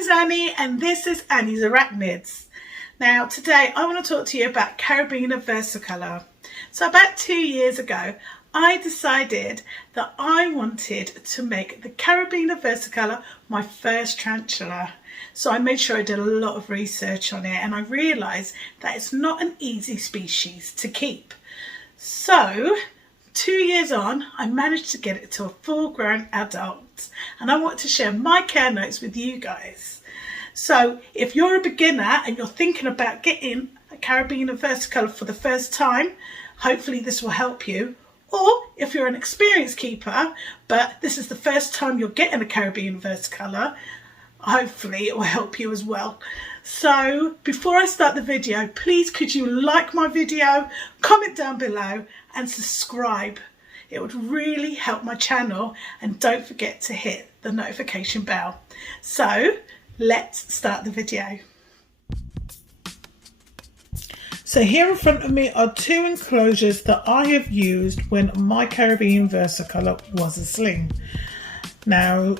is Annie and this is Annie's Arachnids. Now today I want to talk to you about Caribena Versicolor. So about 2 years ago I decided that I wanted to make the Caribena Versicolor my first tarantula. So I made sure I did a lot of research on it, and I realised that it's not an easy species to keep. So 2 years on, I managed to get it to a full-grown adult, and I want to share my care notes with you guys. So if you're a beginner and you're thinking about getting a Caribena Versicolor for the first time, hopefully this will help you. Or if you're an experienced keeper, but this is the first time you're getting a Caribena Versicolor, hopefully it will help you as well. So before I start the video, please could you like my video, comment down below and subscribe. It would really help my channel, and don't forget to hit the notification bell. So let's start the video. So here in front of me are two enclosures that I have used when my Caribena Versicolor was a sling. Now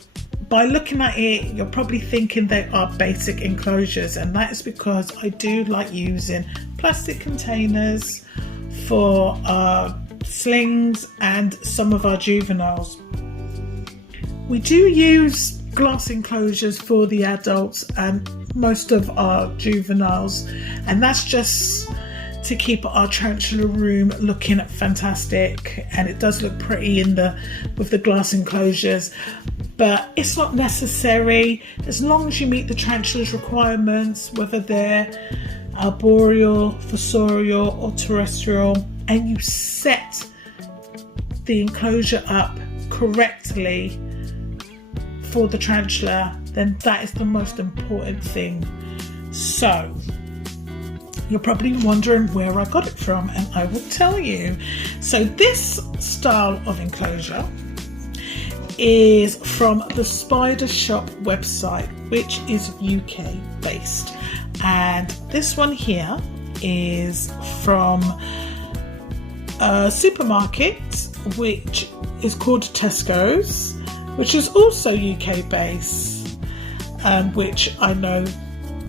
by looking at it, you're probably thinking they are basic enclosures, and that is because I do like using plastic containers for our slings and some of our juveniles. We do use glass enclosures for the adults and most of our juveniles, and that's just to keep our tarantula room looking fantastic, and it does look pretty with the glass enclosures, but it's not necessary as long as you meet the tarantula's requirements, whether they're arboreal, fossorial or terrestrial, and you set the enclosure up correctly for the tarantula, then that is the most important thing. So you're probably wondering where I got it from, and I will tell you. So this style of enclosure is from the Spider Shop website, which is UK based, and this one here is from a supermarket which is called Tesco's, which is also UK based, which I know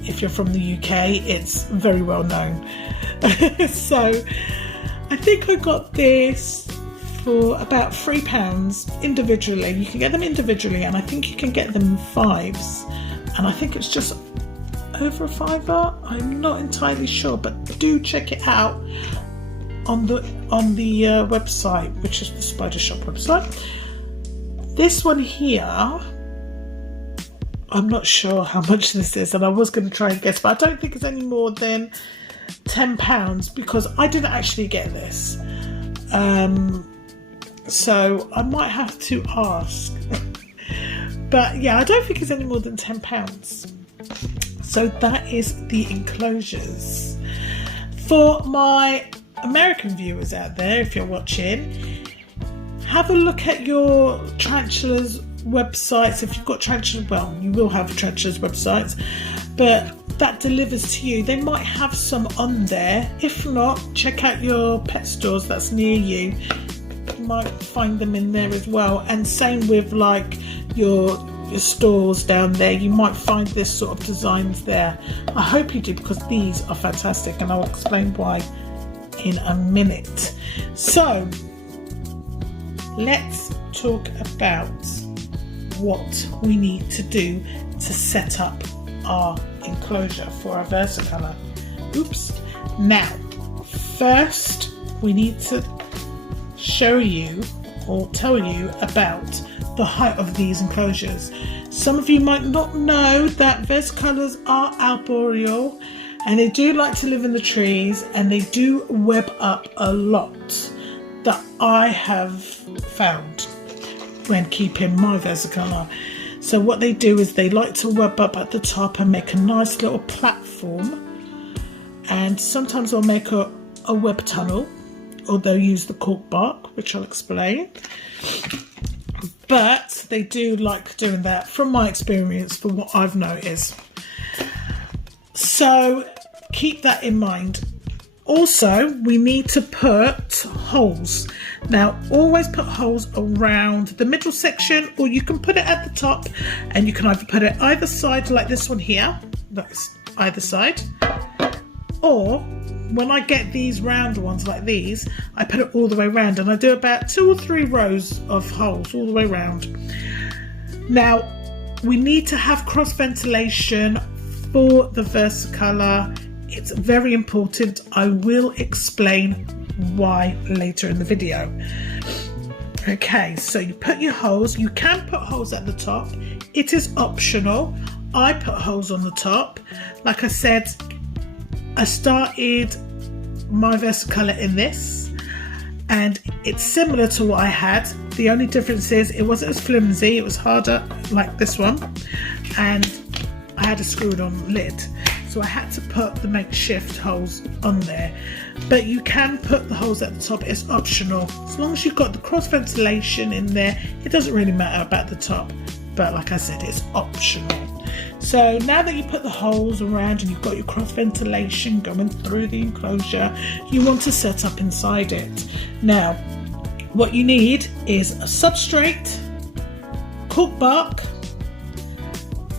if you're from the UK it's very well known. So I think I got this for about £3 individually. You can get them individually, and I think you can get them in 5s, and I think it's just over £5. I'm not entirely sure, but do check it out on the website, which is the Spider Shop website. This one here, I'm not sure how much this is, and I was going to try and guess, but I don't think it's any more than £10 because I didn't actually get this. So I might have to ask. But yeah, I don't think it's any more than £10. So that is the enclosures. For my American viewers out there, if you're watching, have a look at your tarantulas websites. If you've got tarantulas, well, you will have tarantulas websites, but that delivers to you. They might have some on there. If not, check out your pet stores that's near you. You might find them in there as well, and same with like your stores down there. You might find this sort of designs there. I hope you do, because these are fantastic, and I'll explain why in a minute. So let's talk about what we need to do to set up our enclosure for our Versicolor. Oops. Now, first we need to show you or tell you about the height of these enclosures. Some of you might not know that Versicolors are arboreal, and they do like to live in the trees, and they do web up a lot, that I have found when keeping my Versicolor. So what they do is they like to web up at the top and make a nice little platform, and sometimes they'll make a web tunnel, or they'll use the cork bark, which I'll explain. But they do like doing that, from my experience, from what I've noticed. So keep that in mind. Also, we need to put holes. Now, always put holes around the middle section, or you can put it at the top, and you can either put it either side like this one here, that's either side, or when I get these round ones like these, I put it all the way around, and I do about 2 or 3 rows of holes all the way around. Now, we need to have cross ventilation for the Versicolor. It's very important. I will explain why later in the video. Okay, so you put your holes. You can put holes at the top. It is optional. I put holes on the top. Like I said, I started my Versicolor in this, and it's similar to what I had. The only difference is it wasn't as flimsy. It was harder like this one, and I had a screwed on lid. So I had to put the makeshift holes on there, but you can put the holes at the top. It's optional. As long as you've got the cross ventilation in there, it doesn't really matter about the top, but like I said, it's optional. So now that you put the holes around and you've got your cross ventilation going through the enclosure, you want to set up inside it. Now, what you need is a substrate, cork bark,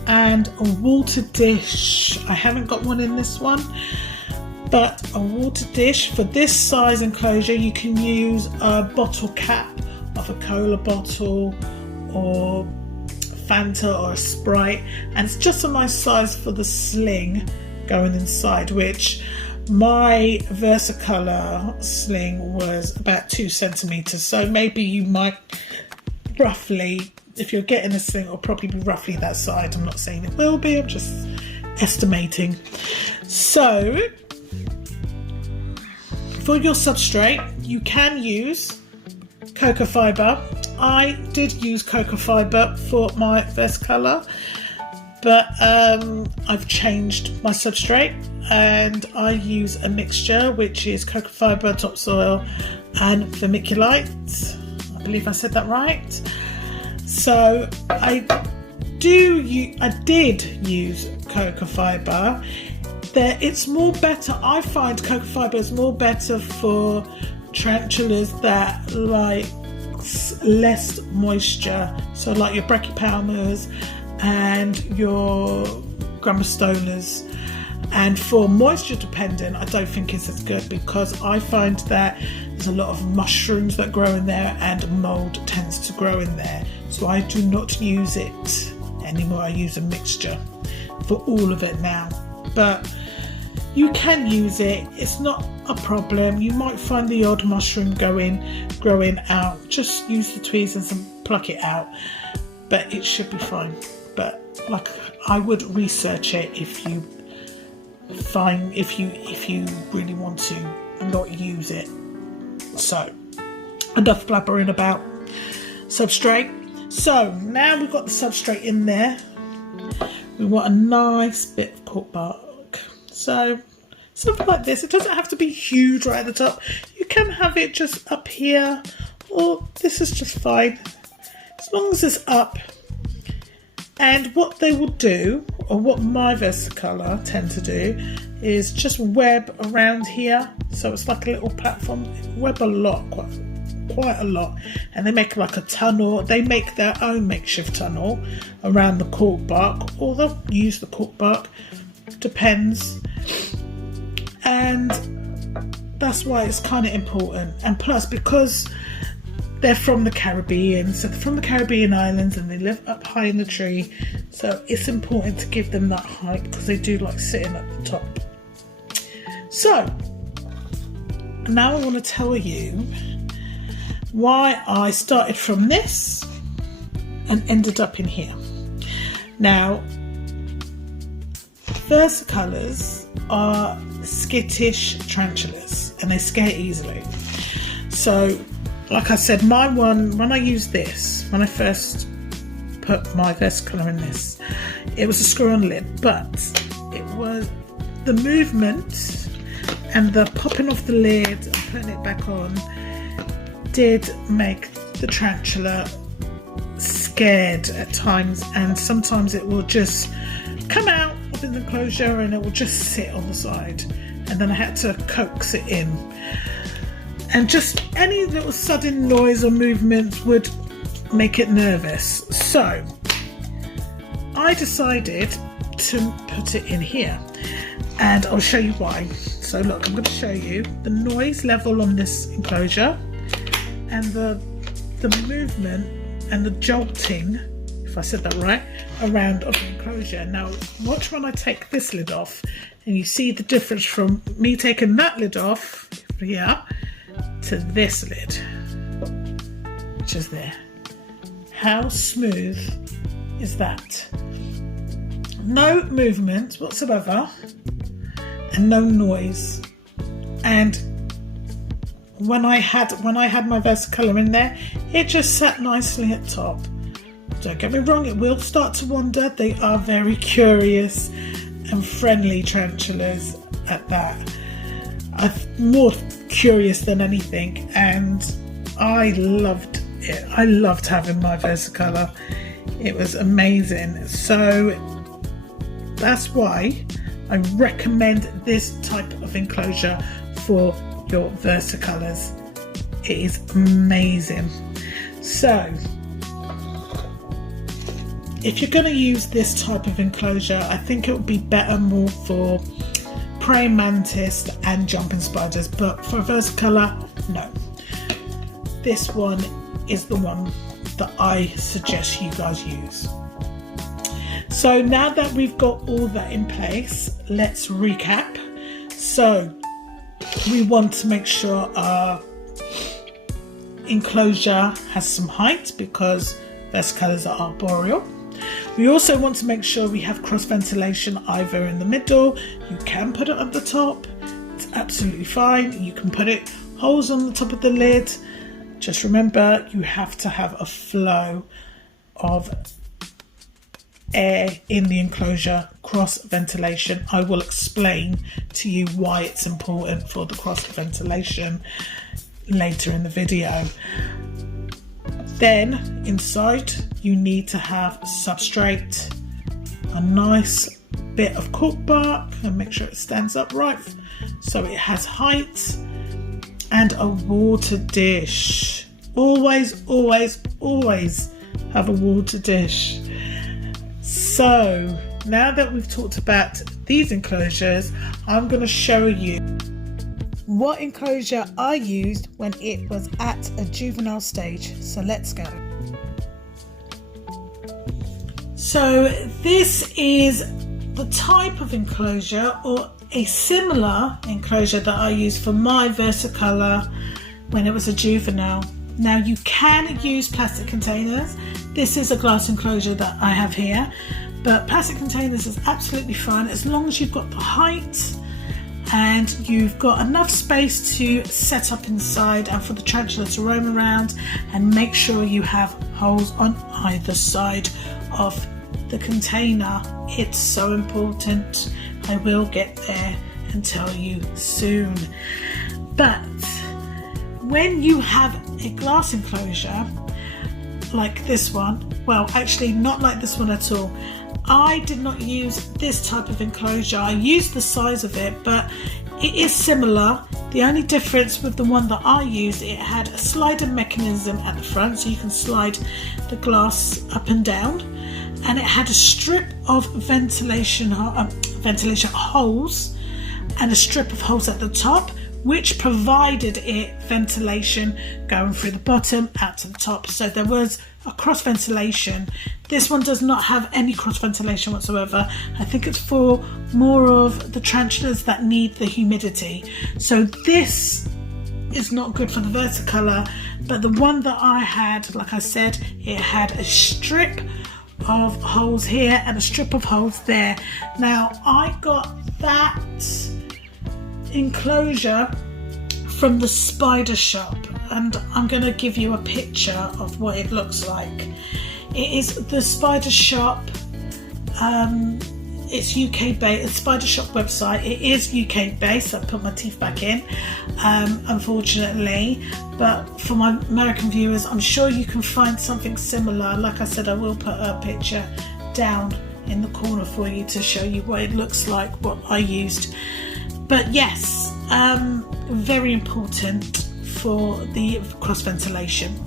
and a water dish. I haven't got one in this one, but a water dish. For this size enclosure, you can use a bottle cap of a cola bottle or Fanta or a Sprite, and it's just a nice size for the sling going inside, which my Versicolor sling was about 2 centimeters, so maybe you might roughly, if you're getting a sling, it'll probably be roughly that size. I'm not saying it will be, I'm just estimating. So for your substrate, you can use cocoa fibre. I did use cocoa fibre for my Versicolor, but I've changed my substrate and I use a mixture which is cocoa fibre, topsoil and vermiculite. I believe I said that right. So I did use cocoa fibre. It's more better. I find cocoa fibre is more better for tarantulas that like less moisture. So like your brachypalmas and your grammostolas. And for moisture dependent, I don't think it's as good, because I find that there's a lot of mushrooms that grow in there and mold tends to grow in there. So I do not use it anymore. I use a mixture for all of it now. But you can use it. It's not a problem. You might find the odd mushroom growing out. Just use the tweezers and pluck it out. But it should be fine. But like, I would research it if you really want to not use it. So enough blabbering about substrate. So now we've got the substrate in there, we want a nice bit of cork bark. So something like this. It doesn't have to be huge right at the top. You can have it just up here, or this is just fine as long as it's up. And what they will do, or what my Versicolor tend to do, is just web around here. So it's like a little platform. Web a lot, quite a lot. And they make like a tunnel. They make their own makeshift tunnel around the cork bark, or they'll use the cork bark, depends. And that's why it's kind of important. And plus, because they're from the Caribbean, so they're from the Caribbean islands and they live up high in the tree, so it's important to give them that height, because they do like sitting at the top. So now I want to tell you why I started from this and ended up in here. Now, Versicolors are skittish tarantulas and they scare easily. So like I said, my one, when I used this, when I first put my Versicolor in this, it was a screw-on lid, but it was the movement and the popping off the lid and putting it back on did make the tarantula scared at times, and sometimes it will just come out of the enclosure and it will just sit on the side, and then I had to coax it in. And just any little sudden noise or movement would make it nervous. So I decided to put it in here, and I'll show you why. So look, I'm going to show you the noise level on this enclosure and the movement and the jolting, if I said that right, around of the enclosure. Now watch when I take this lid off, and you see the difference from me taking that lid off here to this lid, which is there. How smooth is that? No movement whatsoever and no noise. And when I had my Versicolor in there, it just sat nicely at top. Don't get me wrong, it will start to wander. They are very curious and friendly tarantulas at that. I'm more curious than anything, and I loved it. I loved having my Versicolor. It was amazing. So that's why I recommend this type of enclosure for your Versicolors. It is amazing. So if you're going to use this type of enclosure, I think it would be better more for praying mantis and jumping spiders, but for Versicolor, no. This one is the one that I suggest you guys use. So now that we've got all that in place, let's recap. So we want to make sure our enclosure has some height because Versicolors are arboreal. We also want to make sure we have cross ventilation either in the middle. You can put it at the top, it's absolutely fine. You can put it holes on the top of the lid. Just remember, you have to have a flow of air in the enclosure, cross ventilation. I will explain to you why it's important for the cross ventilation later in the video. Then inside you need to have substrate, a nice bit of cork bark, and make sure it stands upright so it has height, and a water dish. Always, always, always have a water dish. So now that we've talked about these enclosures, I'm going to show you what enclosure I used when it was at a juvenile stage. So let's go. So this is the type of enclosure or a similar enclosure that I used for my Versicolor when it was a juvenile. Now you can use plastic containers. This is a glass enclosure that I have here, but plastic containers is absolutely fine as long as you've got the height and you've got enough space to set up inside and for the tarantula to roam around, and make sure you have holes on either side of the container. It's so important. I will get there and tell you soon. But when you have a glass enclosure like this one, well, actually not like this one at all. I did not use this type of enclosure. I used the size of it, but it is similar. The only difference with the one that I used, it had a slider mechanism at the front, so you can slide the glass up and down, and it had a strip of ventilation holes and a strip of holes at the top, which provided it ventilation going through the bottom out to the top. So there was a cross ventilation. This one does not have any cross ventilation whatsoever. I think it's for more of the tarantulas that need the humidity. So this is not good for the Versicolor, but the one that I had, like I said, it had a strip of holes here and a strip of holes there. Now I got that enclosure from the spider shop, and I'm going to give you a picture of what it looks like. It is the spider shop, it's UK based, spider shop website. It is UK based. I put my teeth back in, unfortunately, but for my American viewers, I'm sure you can find something similar. Like I said, I will put a picture down in the corner for you to show you what it looks like, what I used. But yes, very important for the cross ventilation.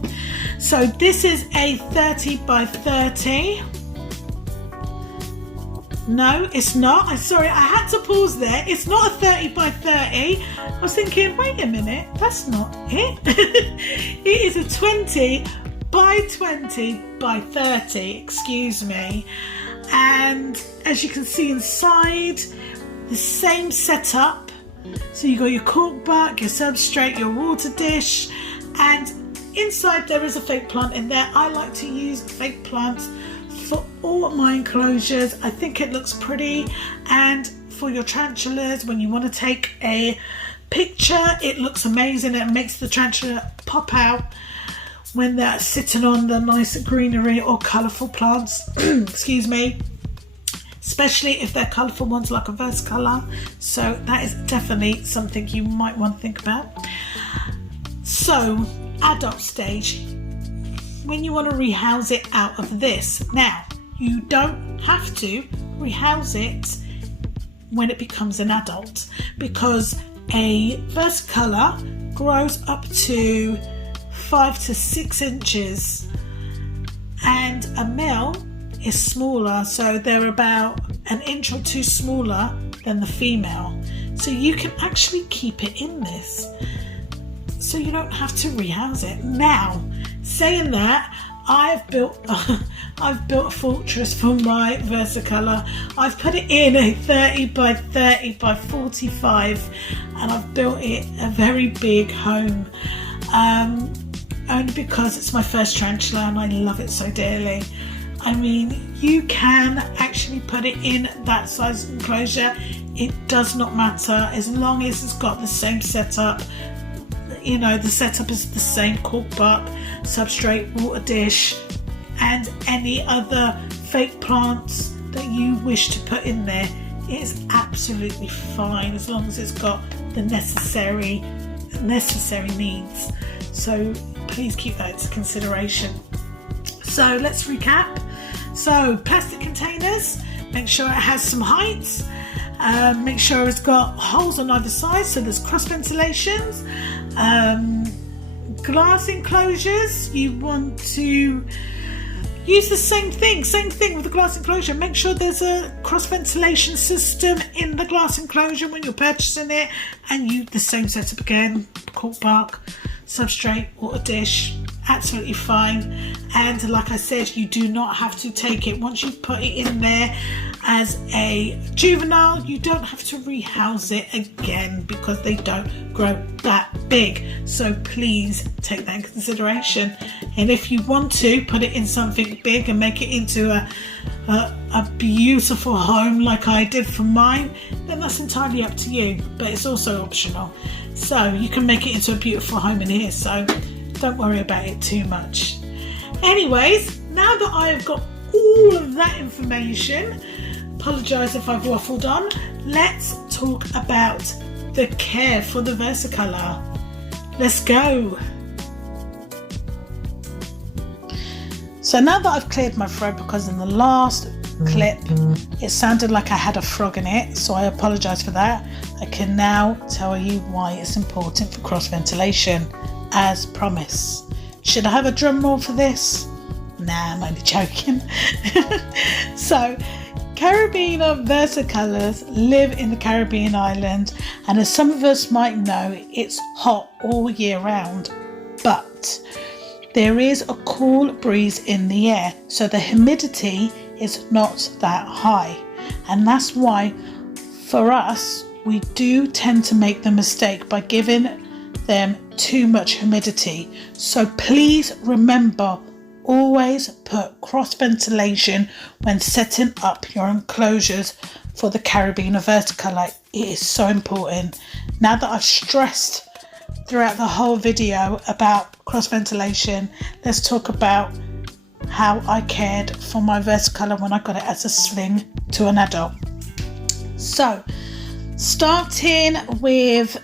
So this is a 30 by 30. No, it's not. I'm sorry, I had to pause there. It's not a 30 by 30. I was thinking, wait a minute, that's not it. It is a 20 by 20 by 30, excuse me. And as you can see inside, the same setup. So you got your cork butt, your substrate, your water dish, and inside there is a fake plant in there. I like to use fake plants for all my enclosures. I think it looks pretty, and for your tarantulas, when you want to take a picture, it looks amazing. It makes the tarantula pop out when they're sitting on the nice greenery or colourful plants. Excuse me, especially if they're colourful ones like a Versicolor. So that is definitely something you might want to think about. So adult stage, when you want to rehouse it out of this. Now, you don't have to rehouse it when it becomes an adult, because a Versicolor grows up to 5 to 6 inches and a male is smaller, so they're about an inch or two smaller than the female. So you can actually keep it in this, so you don't have to rehouse it. Now, saying that, I've built a fortress for my Versicolor. I've put it in a 30 by 30 by 45, and I've built it a very big home, only because it's my first tarantula and I love it so dearly. I mean, you can actually put it in that size enclosure. It does not matter, as long as it's got the same setup. You know, the setup is the same: cork butt, substrate, water dish, and any other fake plants that you wish to put in there. It is absolutely fine, as long as it's got the necessary needs. So please keep that into consideration. So let's recap. So plastic containers, make sure it has some height. Make sure it's got holes on either side, so there's cross ventilations. Glass enclosures, you want to use the same thing with the glass enclosure. Make sure there's a cross ventilation system in the glass enclosure when you're purchasing it, and use the same setup again: cork bark, substrate, water dish. Absolutely fine. And like I said, you do not have to take it once you put it in there as a juvenile. You don't have to rehouse it again, because they don't grow that big. So please take that in consideration. And if you want to put it in something big and make it into a beautiful home like I did for mine, then that's entirely up to you, but it's also optional. So you can make it into a beautiful home in here, so don't worry about it too much. Anyways, now that I've got all of that information, apologise if I've waffled on, let's talk about the care for the Versicolor. Let's go. So now that I've cleared my throat, because in the last clip it sounded like I had a frog in it, so I apologise for that. I can now tell you why it's important for cross ventilation, as promised. Should I have a drum roll for this? Nah, I'm only joking. So, Caribena versicolors live in the Caribbean island, and as some of us might know, it's hot all year round, but there is a cool breeze in the air, so the humidity is not that high, and that's why for us we do tend to make the mistake by giving them too much humidity. So please remember, always put cross ventilation when setting up your enclosures for the Caribena Versicolor. It is so important. Now that I've stressed throughout the whole video about cross ventilation, let's talk about how I cared for my Versicolor when I got it as a sling to an adult. So starting with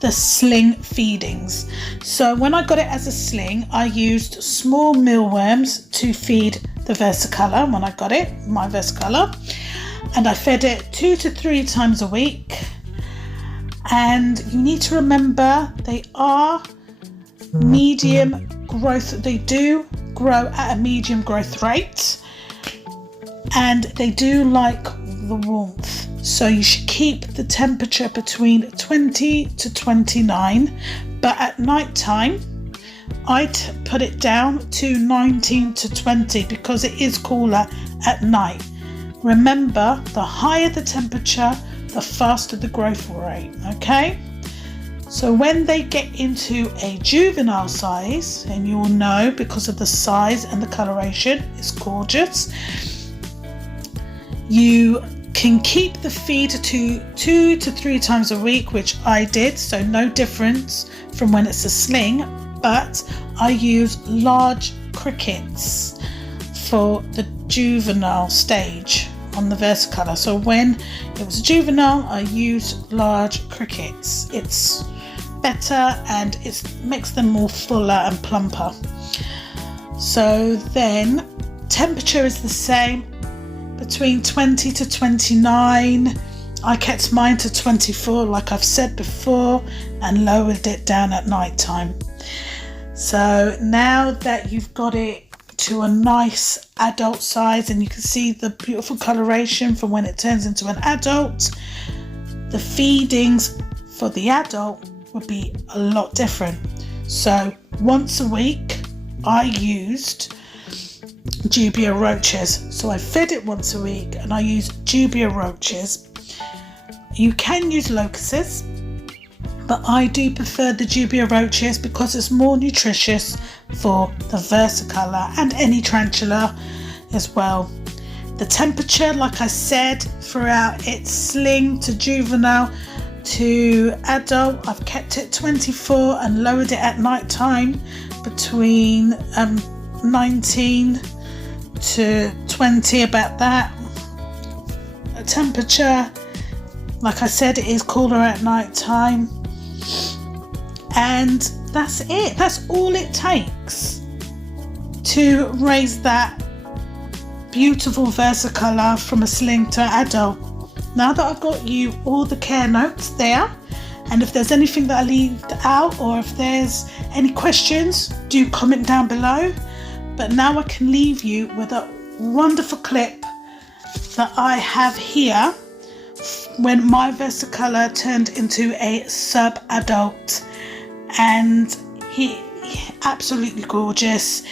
the Sling Feedings. So when I got it as a sling, I used small mealworms to feed the Versicolor when I got it, my Versicolor, and I fed it 2 to 3 times a week. And you need to remember they are medium growth. They do grow at a medium growth rate, and they do like the warmth. So you should keep the temperature between 20 to 29, but at night time I'd put it down to 19 to 20 because it is cooler at night. Remember, the higher the temperature, the faster the growth rate, okay? So when they get into a juvenile size, and you will know because of the size and the coloration, it's gorgeous, you can keep the feed to 2 to 3 times a week, which I did, so no difference from when it's a sling, but I use large crickets for the juvenile stage on the Versicolor. So when it was a juvenile, I used large crickets. It's better and it makes them more fuller and plumper. So then temperature is the same, between 20 to 29. I kept mine to 24 like I've said before, and lowered it down at night time. So now that you've got it to a nice adult size, and you can see the beautiful coloration from when it turns into an adult, the feedings for the adult would be a lot different. So once a week I used dubia roaches. So I fed it once a week and I use dubia roaches. You can use locusts, but I do prefer the dubia roaches because it's more nutritious for the Versicolor and any tarantula as well. The temperature, like I said, throughout its sling to juvenile to adult, I've kept it 24 and lowered it at night time between 19 to 20, about that. The temperature, like I said, it is cooler at night time. And that's it. That's all it takes to raise that beautiful Versicolor from a sling to adult. Now that I've got you all the care notes there, and if there's anything that I left out or if there's any questions, do comment down below. But now I can leave you with a wonderful clip that I have here when my Versicolor turned into a sub-adult, and he absolutely gorgeous,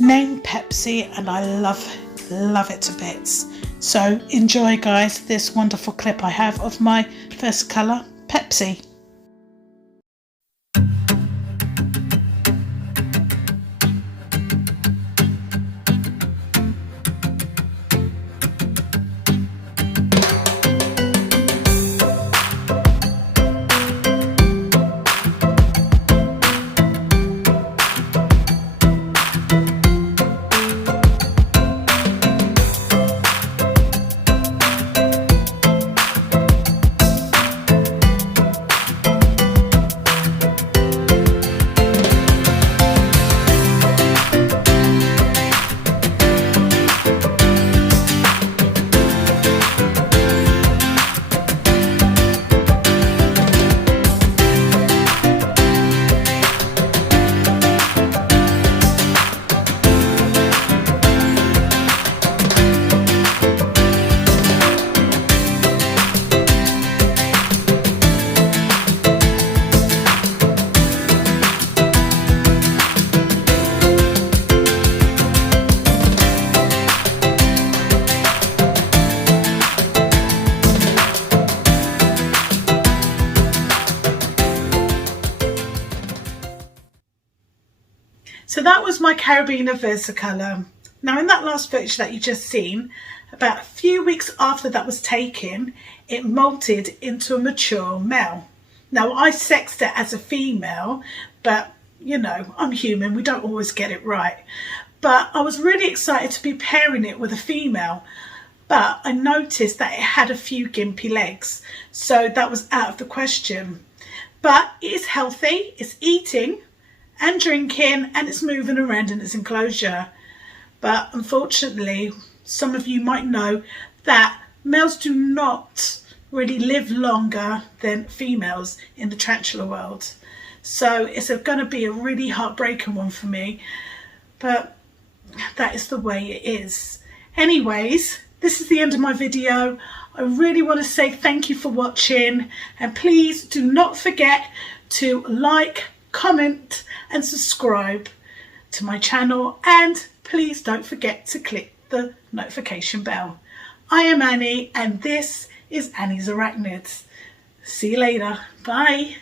named Pepsi, and I love it to bits. So enjoy, guys, this wonderful clip I have of my Versicolor Pepsi. So that was my Caribena Versicolor. Now in that last footage that you just seen, about a few weeks after that was taken, it molted into a mature male. Now I sexed it as a female, but you know, I'm human, we don't always get it right. But I was really excited to be pairing it with a female, but I noticed that it had a few gimpy legs, so that was out of the question. But it is healthy, it's eating and drinking, and it's moving around in its enclosure. But unfortunately, some of you might know that males do not really live longer than females in the tarantula world. So it's going to be a really heartbreaking one for me, but that is the way it is. Anyways, this is the end of my video. I really want to say thank you for watching, and please do not forget to like, comment and subscribe to my channel, and please don't forget to click the notification bell. I am Annie and this is Annie's Arachnids. See you later. Bye.